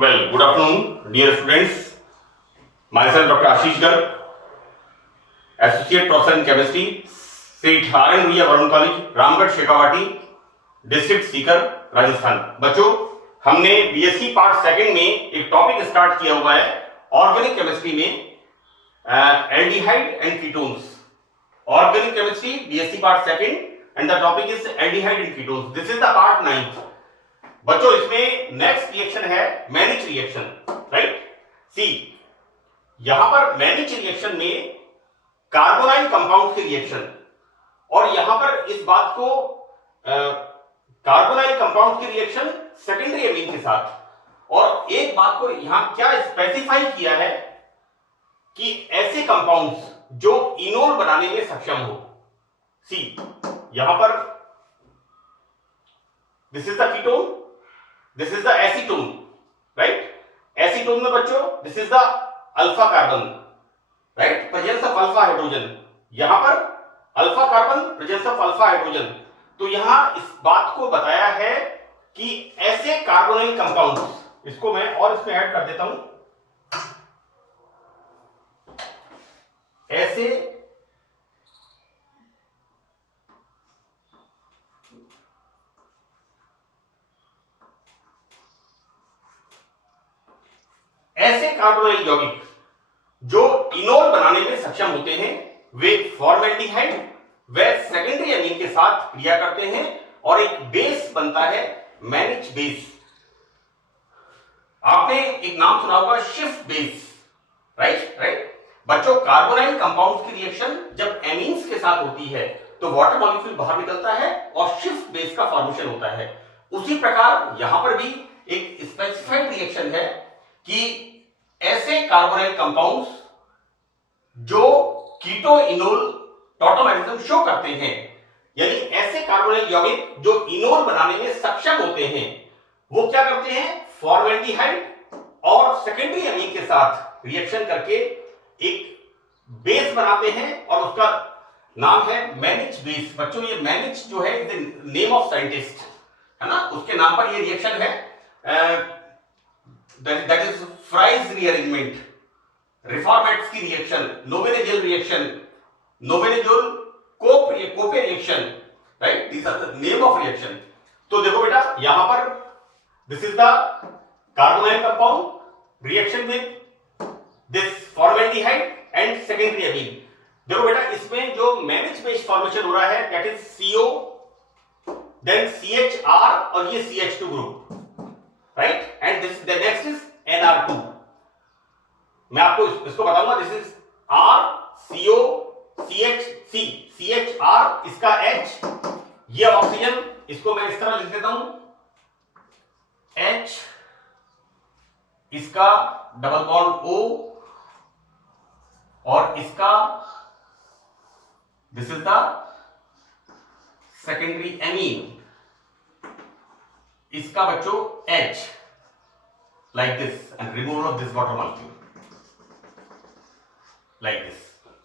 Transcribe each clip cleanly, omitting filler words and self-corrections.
Well, good afternoon, dear students. Myself, Dr. Ashish Garg, Associate Professor in Chemistry, St. R.N. Bhuiya Varun College, Ramgarh Shekhawati, district Sikar, Rajasthan. बच्चों, हमने BSc part second में एक topic start किया हुआ है organic chemistry में aldehyde and ketones. Organic chemistry BSc part second and the topic is aldehyde and ketones. This is the part 9th। बच्चों, इसमें नेक्स्ट रिएक्शन है मैनिच रिएक्शन, राइट? सी, यहां पर मैनिच रिएक्शन में कार्बोनाइल कंपाउंड की रिएक्शन, और यहां पर इस बात को कार्बोनाइल कंपाउंड की रिएक्शन सेकेंडरी एमीन के साथ, और एक बात को यहां क्या स्पेसिफाई किया है कि ऐसे कंपाउंड्स जो इनोल बनाने में सक्षम हो। सी, यहां पर this is the ketone, this is the acetone, right? Acetone में बच्चों this is the alpha carbon, right? Presence of alpha hydrogen. यहां पर alpha carbon, presence of alpha hydrogen. तो यहां इस बात को बताया है कि ऐसे कार्बोनाइल कंपाउंड्स, इसको मैं और इसमें ऐड कर देता हूं, ऐसे कार्बोनाइल यौगिक जो इनोल बनाने में सक्षम होते हैं, वे फॉर्मेल्डिहाइड व सेकेंडरी अमीन के साथ क्रिया करते हैं और एक बेस बनता है मैनिच बेस। आपने एक नाम सुना होगा शिफ्ट बेस, राइट? बच्चों, कार्बोनाइल कंपाउंड्स की रिएक्शन जब एमीन्स के साथ होती है तो वाटर मॉलिक्यूल बाहर निकलता है और शिफ्ट बेस का फॉर्मेशन होता है। उसी प्रकार यहां पर भी एक स्पेसिफाइड रिएक्शन है कि ऐसे कार्बोनाइल कंपाउंड्स जो कीटो इनोल टॉटोमेरिज्म शो करते हैं, यानी ऐसे कार्बोनाइल यौगिक जो इनोल बनाने में सक्षम होते हैं, वो क्या करते हैं? फॉर्मेल्डिहाइड और सेकेंडरी अमीन के साथ रिएक्शन करके एक बेस बनाते हैं और उसका नाम है मैनिच बेस। बच्चों, ये मैनिच जो है नेम ऑफ साइंटिस्ट है ना, उसके नाम पर ये रिएक्शन है। that is Fry's rearrangement, रिफॉर्मेट्स की reaction, Knoevenagel reaction, Knoevenagel Cope reaction, right? These are the name of reaction. तो देखो बेटा, यहां पर this is the carbonyl compound reaction with this formaldehyde and secondary amine. देखो बेटा, इसमें जो मैनिच बेस फॉर्मेशन हो रहा है that is CO, then CHR और ये CH2 group, right? And this the next is NR2। मैं आपको इसको बताऊंगा। This is RCO CHC CHR, इसका H, ये ऑक्सीजन, इसको मैं इस तरह लिख देता हूं H, इसका डबल बॉन्ड O, और इसका this is the secondary amine, इसका बच्चों H, like this, and removal of this water molecule like this.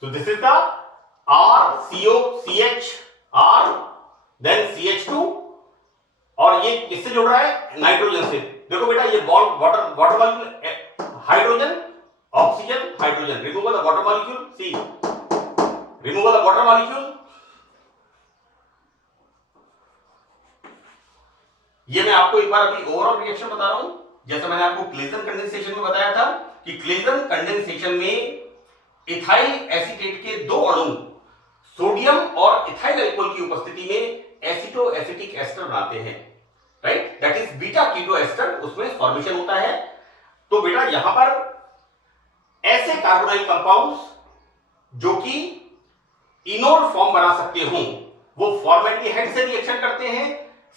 So this is the RCOCHR, then CH2, और ये किससे जुड़ रहा है? नाइट्रोजन से। देखो बेटा, ये bond water molecule, hydrogen oxygen hydrogen, removal of water molecule, see, removal of water molecule. ये मैं आपको एक बार अभी ओवरऑल रिएक्शन बता रहा हूं। जैसे मैंने आपको क्लेजन कंडेंसेशन में बताया था कि क्लेजन कंडेंसेशन में इथाइल एसीटेट के दो अणु सोडियम और इथाइल अल्कोहल की उपस्थिति में एसिटो एसिटिक एस्टर बनाते हैं, right? That is beta keto ester, उसमें फॉर्मेशन होता है। तो बेटा, यहां पर ऐसे कार्बोनाइल कंपाउंड्स जो कि इनोल फॉर्म बना सकते हो, वो फॉर्मेल्डिहाइड से रिएक्शन करते हैं,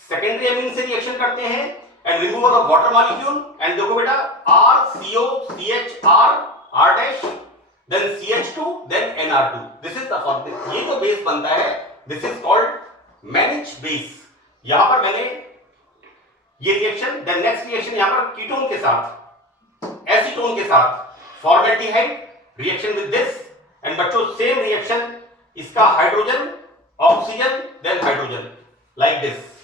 सेकेंडरी अमीन से रिएक्शन करते हैं, and removal of water molecule. And देखो बेटा, RCOCHR R dash, then CH2, then NR2, this is the form. ये जो बेस बनता है दिस इज कॉल्ड मैनिच बेस। यहां पर मैंने ये रिएक्शन, देन नेक्स्ट रिएक्शन यहां पर कीटोन के साथ, एसीटोन के साथ, formaldehyde reaction with this, and बच्चों सेम रिएक्शन, इसका hydrogen oxygen then hydrogen, like this.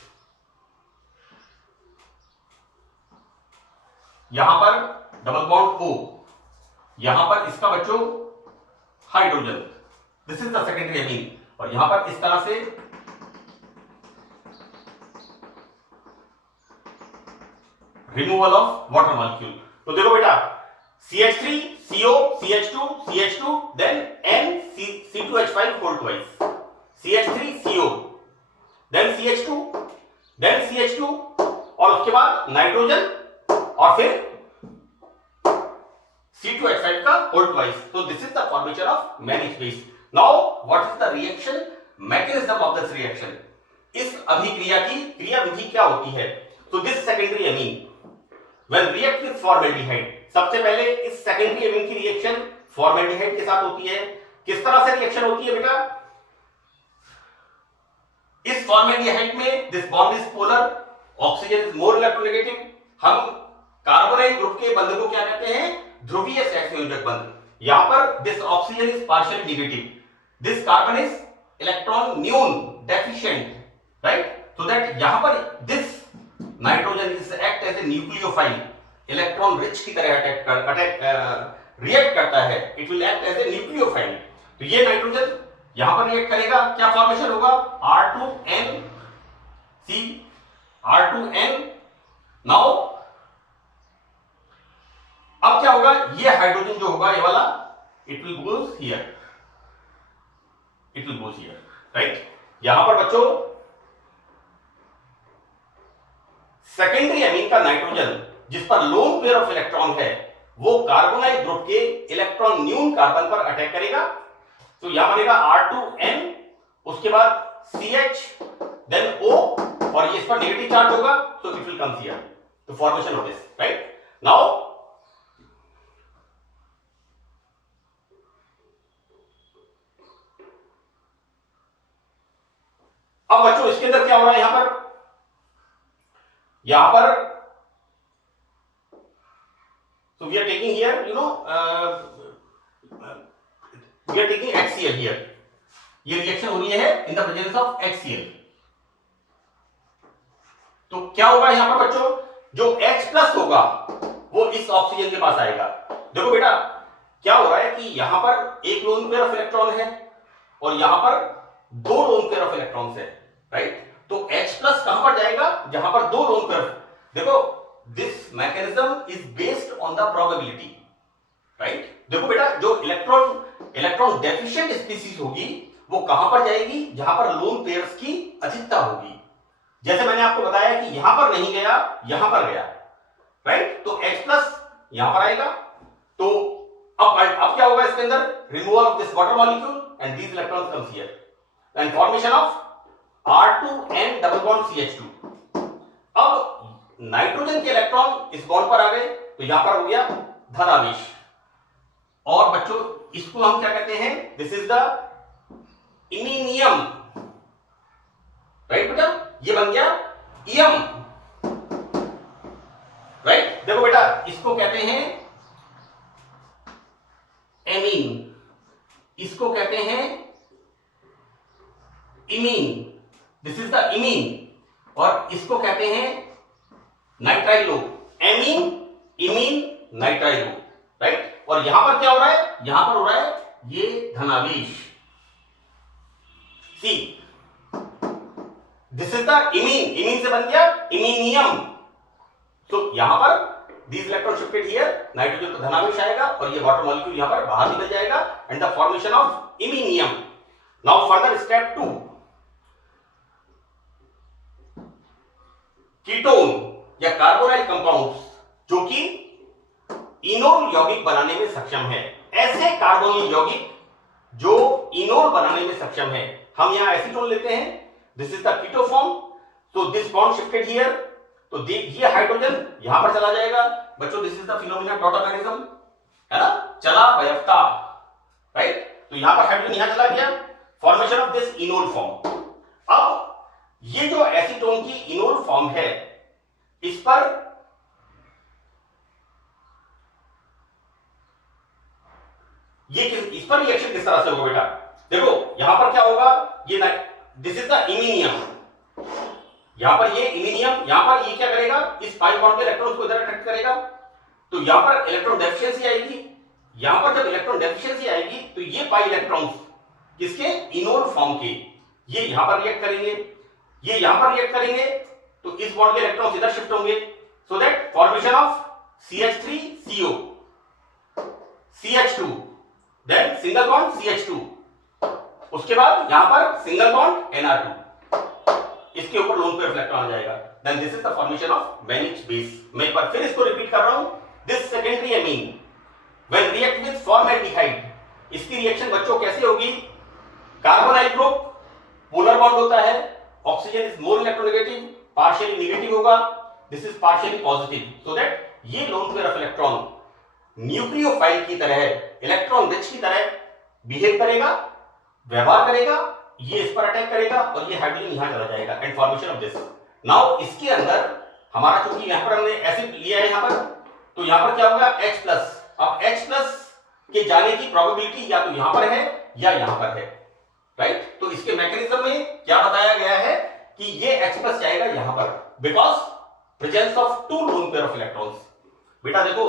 यहां पर डबल बॉन्ड O, यहां पर इसका बच्चों hydrogen, this is the secondary amine, और यहां पर इस तरह से रिमूवल ऑफ वाटर मॉलिक्यूल। तो देखो बेटा CH3 CO CH2 CH2 then C2H5 whole twice, CH3 CO then CH2 then CH2 और उसके बाद नाइट्रोजन और फिर C2H5 का whole twice। तो this is the formation of many space. Now what is the reaction mechanism of this reaction? इस अभिक्रिया की क्रियाविधि क्या होती है? तो this secondary amine when react with formaldehyde, सबसे पहले इस सेकेंडरी एमीन की रिएक्शन फॉर्मेल्डिहाइड के साथ होती है। किस तरह से रिएक्शन होती है बेटा? इस फॉर्मेल्डिहाइड में this bond is polar, oxygen is more electronegative. हम कार्बोनाइल ग्रुप के बंध को क्या कहते हैं? ध्रुवीय सहसंयोजक बंध। यहां पर this oxygen is partially negative, this carbon is electron न्यून डेफिशिएंट, राइट? सो दैट यहां पर this nitrogen is act as a nucleophile, electron rich की तरह रिएक्ट करता है, it will act as a nucleophile. तो ये नाइट्रोजन यहां पर रिएक्ट करेगा, क्या फॉर्मेशन होगा? R2N नाउ अब क्या होगा? ये हाइड्रोजन जो होगा ये वाला, it will goes here, it will goes here, right? यहां पर बच्चों सेकेंडरी एमीन का नाइट्रोजन जिस पर लोन पेयर ऑफ इलेक्ट्रॉन है वो कार्बोनाइल ग्रुप के इलेक्ट्रॉन न्यून कार्बन पर अटैक करेगा। तो यहां बनेगा R2N, उसके बाद CH देन O, और ये इस पर नेगेटिव चार्ज होगा तो इट विल कम हियर, तो formation of this, right? Now अब बच्चों इसके अंदर क्या हो रहा है? यहां पर so we are taking here, you know, we are taking HCl here, ये रिएक्शन हो रही है in the presence of HCl। तो क्या होगा यहां पर बच्चों? जो H+ होगा वो इस ऑक्सीजन के पास आएगा। देखो बेटा क्या हो रहा है कि यहां पर एक लोन पेयर ऑफ इलेक्ट्रॉन है और यहां पर दो लोन पेयर ऑफ इलेक्ट्रॉन्स है, राइट? तो H+ कहां पर जाएगा? जहां पर दो लोन पेयर। देखो this mechanism is based on the probability, right? देखो बेटा जो इलेक्ट्रॉन डेफिशिएंट स्पीसीज होगी वो कहां पर जाएगी? जहां पर लोन पेयर्स की अधिकता होगी। जैसे मैंने आपको बताया कि यहां पर नहीं गया, यहां पर गया, राइट? तो H+ यहां पर आएगा। तो अब क्या होगा इसके अंदर? Removal of this water molecule and these electrons comes here and formation of R2N double bond CH2। अब नाइट्रोजन के इलेक्ट्रॉन इस बॉन्ड पर आ गए तो यहां पर हो गया धनावेश, और बच्चों इसको हम क्या कहते हैं? This is the iminium, right बेटा? ये बन गया इयम, राइट? देखो बेटा इसको कहते हैं एमीन, इसको कहते हैं imine, this is the imine, और इसको कहते हैं nitrilo. Amine, imine, nitrilo, right? और यहां पर क्या हो रहा है? यहां पर हो रहा है ये धनावेश सी, this is the imine, imine से बन गया इमीनियम। तो यहां पर these electron shifted here, nitrogen का धनावेश आएगा और ये वाटर मॉलिक्यूल यहां पर बाहर निकल जाएगा and the formation of iminium. Now further step 2, ketone या कार्बोनाइल कंपाउंड्स जो कि इनोल यौगिक बनाने में सक्षम है। ऐसे कार्बोनिल यौगिक जो इनोल बनाने में सक्षम है, हम यहां एसीटोन लेते हैं, this is the keto form. तो दिस बॉन्ड शिफ्टेड हियर, तो ये हाइड्रोजन यहां पर चला जाएगा। बच्चों this is the phenomena tautomerism, है ना? चला वयवता, राइट? तो यहां पर हाइड्रोजन यहां चला गया, formation of this enol form. अब ये जो एसीटोन की इनोल फॉर्म है इस पर रिएक्शन किस तरह से होगा बेटा? देखो यहां पर क्या होगा? ये दिस इज द इमीनियम, यहां पर ये इमीनियम, यहां पर ये क्या करेगा? इस पाई बॉन्ड के इलेक्ट्रॉन्स को इधर अट्रैक्ट करेगा, तो यहां पर इलेक्ट्रॉन डेफिशिएंसी आएगी। यहां पर जब इलेक्ट्रॉन डेफिशिएंसी आएगी तो ये पाई इलेक्ट्रॉन्स किसके, इनोल फॉर्म के, ये यहां पर रिएक्ट करेंगे, ये यहां पर रिएक्ट करेंगे, तो इस बॉन्ड के इलेक्ट्रॉन्स इधर शिफ्ट होंगे, so that formation of CH3CO, CH2, then single bond CH2, उसके बाद यहां पर सिंगल बॉन्ड NR2, इसके ऊपर लोन पेयर इलेक्ट्रॉन आ जाएगा। Then this is the formation of Mannich base. मैं एक बार फिर इसको रिपीट कर रहा हूं, this secondary amine when react with formaldehyde, इसकी रिएक्शन बच्चों कैसे होगी, कार्बोनाइल ग्रुप पोलर बॉन्ड होता है, oxygen is more electronegative, partially negative होगा, this is partially positive, so that ये lone pair of electron nucleophile की तरह, इलेक्ट्रॉन रिच की तरह बिहेव करेगा, व्यवहार करेगा, ये इस पर अटैक करेगा और ये हाइड्रोजन यहां चला जाएगा and formation of this. Now इसके अंदर हमारा चूंकि यहां पर हमने एसिड लिया है यहां पर, तो यहां पर क्या होगा H+। अब H+ के जाने की प्रोबेबिलिटी या तो यहां पर है या यहां पर है, राइट। तो इसके मैकेनिज्म में क्या बताया गया है कि ये H+ जाएगा यहां पर because presence of two lone pair of electrons. बेटा देखो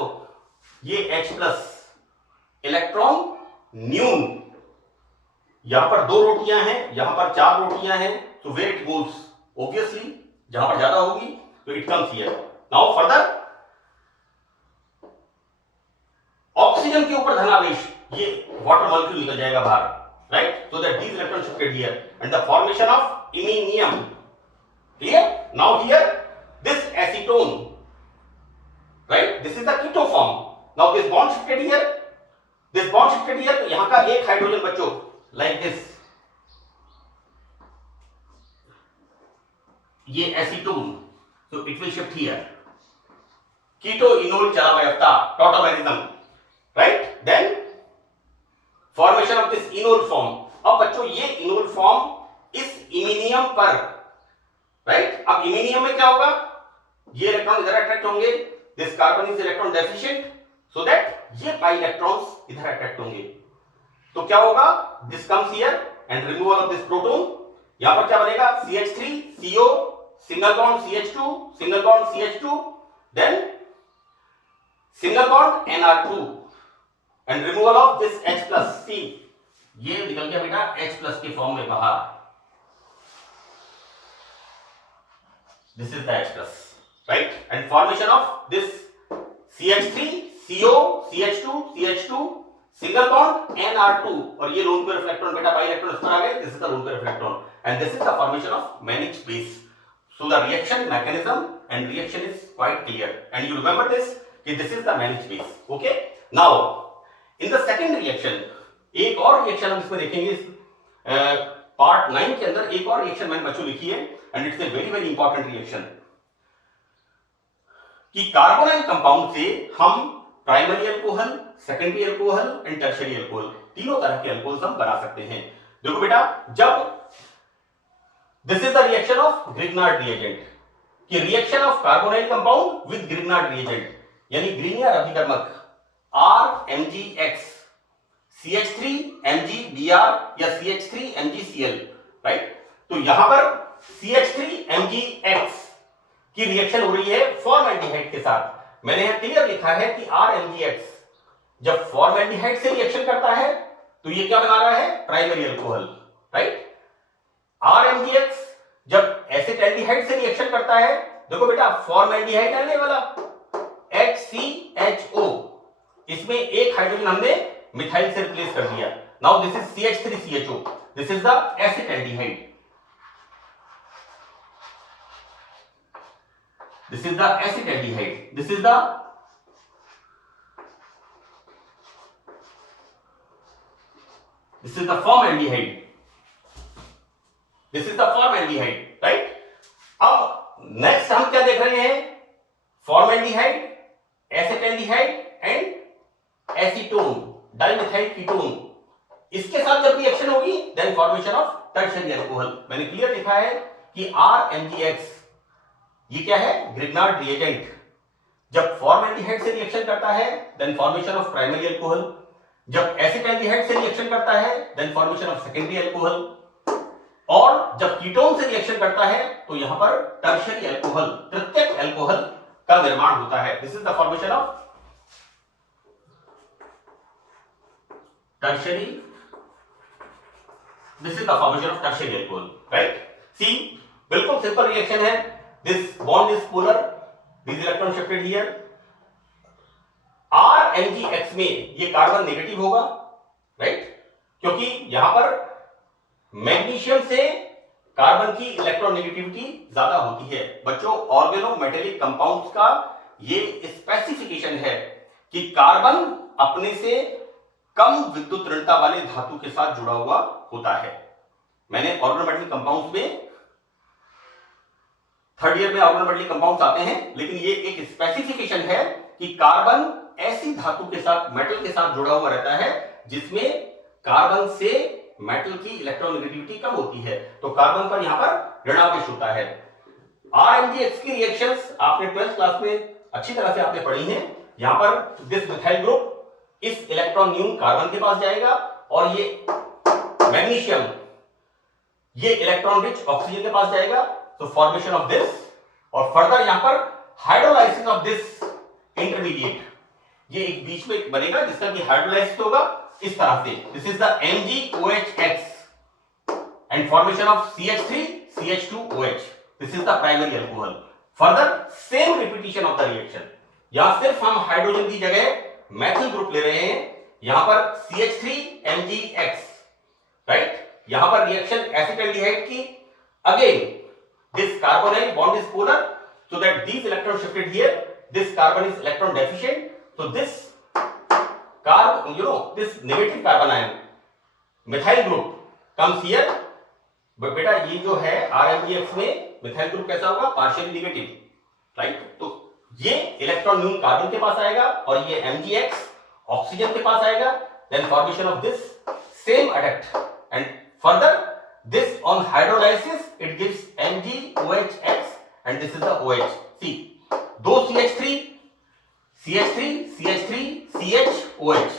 ये H+ इलेक्ट्रॉन न्यून, यहां पर 2 रोटियां हैं, यहां पर 4 रोटियां हैं, तो वेयर इट गोज, ऑब्वियसली जहां पर ज्यादा होगी तो it comes here. Now further oxygen के ऊपर धनावेश, ये वाटर मॉलिक्यूल निकल जाएगा बाहर, right, so that these electron shifted here and the formation of iminium, clear. Now here this acetone, right, this is the keto form. Now this bond shifted here, this bond shifted here, तो यहां का एक hydrogen बच्चों like this, ये acetone, so it will shift here, keto enol chala gaya tha tautomerism, right, then formation of this enol form। अब बच्चों ये enol form इस इमीनियम पर, राइट, अब इमीनियम में क्या होगा, ये इलेक्ट्रॉन इधर अट्रैक्ट होंगे, this carbon is electron deficient, so that ये पाई इलेक्ट्रॉन्स इधर अट्रैक्ट होंगे, तो क्या होगा, this comes here and removal of this proton, यहां पर क्या बनेगा CH3CO, single bond CH2, single bond CH2, then single bond NR2 and removal of this H+, ये निकल गया बेटा H+ के फॉर्म में बाहर, this is the H+, right, and formation of this CH3CO, CH2, CH2, single bond NR2, और ये lone pair electron बेटा पाई इलेक्ट्रॉन इस पर आ गए, this is the lone pair electron and this is the formation of Mannich base. So the reaction mechanism and reaction is quite clear and you remember this कि this is the Mannich base, okay. Now in the second reaction, एक और reaction हम इसमें देखेंगे, part 9 के अंदर एक और रिएक्शन मैंने बच्चों लिखी है and it's a very very important reaction, कि कार्बोनाइल कंपाउंड से हम primary alcohol, secondary alcohol and tertiary alcohol, तीनों तरह के अल्कोहल्स हम बना सकते हैं। देखो बेटा, जब this is the reaction of Grignard reagent, कि reaction of carbonyl compound with Grignard reagent, यानी ग्रीनियर अभिकर्मक RMgX, CH3MgBr या CH3MgCl, राइट। तो यहां पर CH3MgX की रिएक्शन हो रही है फॉर्मल्डिहाइड के साथ। मैंने यहां क्लियर लिखा है कि RMgX जब फॉर्मल्डिहाइड से रिएक्शन करता है तो ये क्या बना रहा है, प्राइमरी अल्कोहल, राइट। RMgX जब एसिटाल्डिहाइड से रिएक्शन करता है, देखो बेटा फॉर्मल्डिहाइड आने वाला HCHO, इसमें एक हाइड्रोजन हमने मिथाइल से रिप्लेस कर दिया, now this is CH3CHO, this is the acetaldehyde, this is the acetaldehyde, this is the formaldehyde, this is the formaldehyde, right। अब नेक्स्ट हम क्या देख रहे हैं, formaldehyde, acetaldehyde and acetone, dimethyl ketone, इसके साथ जब रिएक्शन होगी then formation of tertiary alcohol. मैंने क्लियर लिखा है कि RMgX ये क्या है, ग्रिग्नार्ड रिएजेंट, जब फॉर्मल्डिहाइड से रिएक्शन करता है then formation of primary alcohol, जब एसिटाल्डिहाइड से रिएक्शन करता है then formation of secondary alcohol, और जब कीटोन से रिएक्शन करता है तो यहां पर टर्शियरी अल्कोहल, तृतीयक अल्कोहल का निर्माण होता है। This is the formation of tertiary, this is the formation of tertiary alcohol, right? See, बिल्कुल सिंपल रिएक्शन है. This bond is polar, these electron shifted here. RMgX में ये कार्बन नेगेटिव होगा, राइट? क्योंकि यहां पर मैग्नीशियम से कार्बन की इलेक्ट्रोनेगेटिविटी ज्यादा होती है. बच्चों, ऑर्गेनोमेटेलिक कंपाउंड्स का ये स्पेसिफिकेशन है कि कार्बन अपने से कम विद्युत ऋणता वाले धातु के साथ जुड़ा हुआ होता है. मैंने ऑर्गेनोमेटेलिक कंपाउंड्स में थर्ड ईयर में ऑर्गेनोमेटेलिक कंपाउंड्स आते हैं, लेकिन ये एक स्पेसिफिकेशन है कि कार्बन ऐसी धातु के साथ, मेटल के साथ जुड़ा हुआ रहता है जिसमें कार्बन से मेटल की इलेक्ट्रोनेगेटिविटी कम होती है. तो कार्बन पर यहां पर ऋणावेश होता है. RMgX की रिएक्शंस आपने 12th क्लास में अच्छी तरह से आपने पढ़ी हैं. यहां पर दिस मिथाइल ग्रुप इस इलेक्ट्रॉन न्यून कार्बन के पास जाएगा और ये मैग्नीशियम ये इलेक्ट्रॉन रिच ऑक्सीजन के पास जाएगा. तो फॉर्मेशन ऑफ दिस, और फर्दर यहां पर हाइड्रोलाइसिस ऑफ दिस इंटरमीडिएट, ये एक बीच में बनेगा जिसका कि हाइड्रोलाइसिस होगा इस तरह से. This is the MgOHX and formation of CH3 CH2OH. This is the primary alcohol. Further same repetition of the reaction. यहां सिर्फ हम हाइड्रोजन की जगह मैथिल ग्रुप ले रहे हैं. यहां पर CH3MgX, राइट? यहां पर रिएक्शन एसिटाल्डिहाइड की. Again this carbonyl bond is polar, so that these electrons shifted here. This carbon is electron deficient, so this carbon, this negative carbon ion methyl group comes here. but बेटा ये जो है RMgX में methyl group कैसा होगा? partially negative, right? तो ये electron न्यून कार्बन के पास आएगा और ये MgX ऑक्सीजन के पास आएगा. then formation of this same adduct, and further this on hydrolysis it gives MgOHX and this is the OH. See, दो CH3 CH3 CH3 CHOH,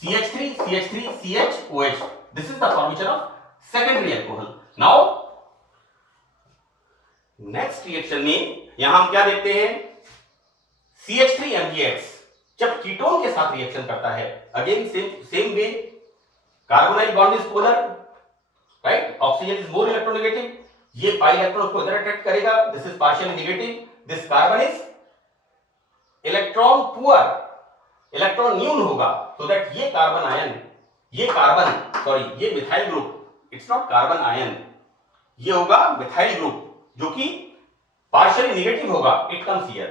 CH3 CH3 CHOH. This is the formation of secondary alcohol. Now next reaction में यहां हम क्या देखते हैं? CH3MgX जब ketone के साथ रिएक्शन करता है, again same way, carbonyl bond is polar, right? Oxygen is more electronegative. ये पाई इलेक्ट्रॉन को इधर अट्रैक्ट करेगा. This is partially negative. This carbon is electron poor, electron न्यून होगा. सो दैट ये कार्बन आयन, ये methyl group, it's not carbon ion, ये होगा मिथाइल ग्रुप जो कि पार्शियली नेगेटिव होगा. It comes here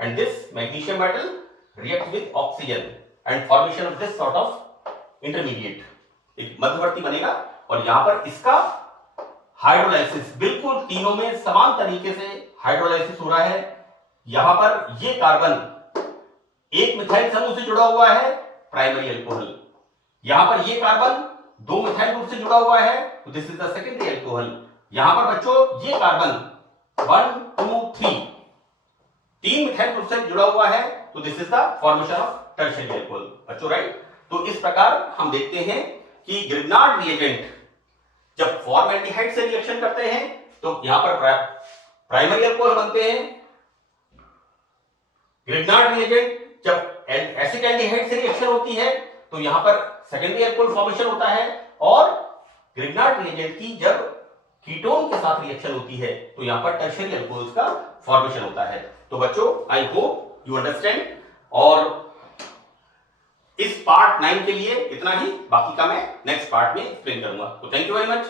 and this magnesium metal react with oxygen and formation of this sort of intermediate, एक मध्यवर्ती बनेगा. और यहां पर इसका हाइड्रोलाइसिस बिल्कुल तीनों में समान तरीके से हाइड्रोलाइसिस हो रहा है. यहां पर ये कार्बन एक मिथाइल समूह से जुड़ा हुआ है, प्राइमरी अल्कोहल. यहां पर ये कार्बन दो मिथाइल ग्रुप से जुड़ा हुआ है, तो this is the secondary alcohol. यहां पर बच्चों ये कार्बन 1 2 3 तीन मिथाइल ग्रुप से जुड़ा हुआ है, तो this is the formation of tertiary alcohol. बच्चों, राइट? तो इस प्रकार हम देखते हैं कि ग्रिग्नार्ड रिएजेंट जब फॉर्मेल्डिहाइड से रिएक्शन करते हैं तो यहां पर प्राइमरी अल्कोहल बनते हैं. ग्रिग्नार्ड रिएजेंट जब एसिटाल्डिहाइड से रिएक्शन होती है तो यहां पर सेकेंडरी अल्कोहल फॉर्मेशन होता है. और ग्रिग्नार्ड रिएजेंट की जब कीटोन के साथ रिएक्शन होती है तो यहां पर टर्शियरी अल्कोहल्स का फॉर्मेशन होता है. तो बच्चों, आई होप यू अंडरस्टैंड. और इस पार्ट 9 के लिए इतना ही, बाकी का मैं नेक्स्ट पार्ट में एक्सप्लेन करूंगा. तो थैंक यू वेरी मच.